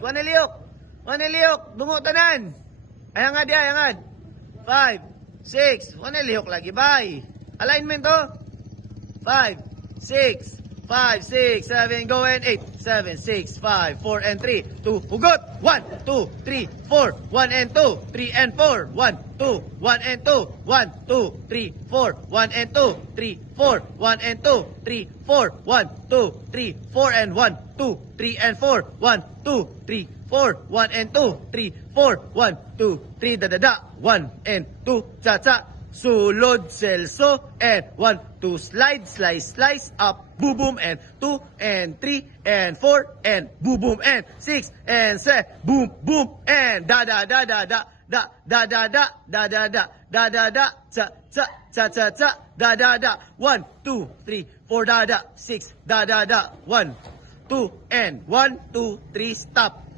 One niliyok. One niliyok. Bungutanan. Ayangad ya, ayangad. 5, 6. One niliyok lagi. Bye. Alignment to. 5, 6. 5, 6, 7, go and 8, 7, 6, 5, 4, and 3, 2, hugot, 1, 2, 3, 4, 1 and 2, 3 and 4, 1, 2, 1 and 2, 1, 2, 3, 4, 1 and 2, 3, 4, 1 and 2, 3, 4, 1, 2, 3, 4 and 1, 2, 3 and 4, 1, 2, 3, 4, 1 and 2, 3, 4, 1, 2, 3, da, 1 and 2, cha, sulod, Celso, and 1, 2, slide, slice, up, boom, and 2, and 3, and 4, and boom, and 6, and 7, boom, and da, cha, 1, 2, 3, 4, 6, 1, 2, and 1, 2, 3, stop.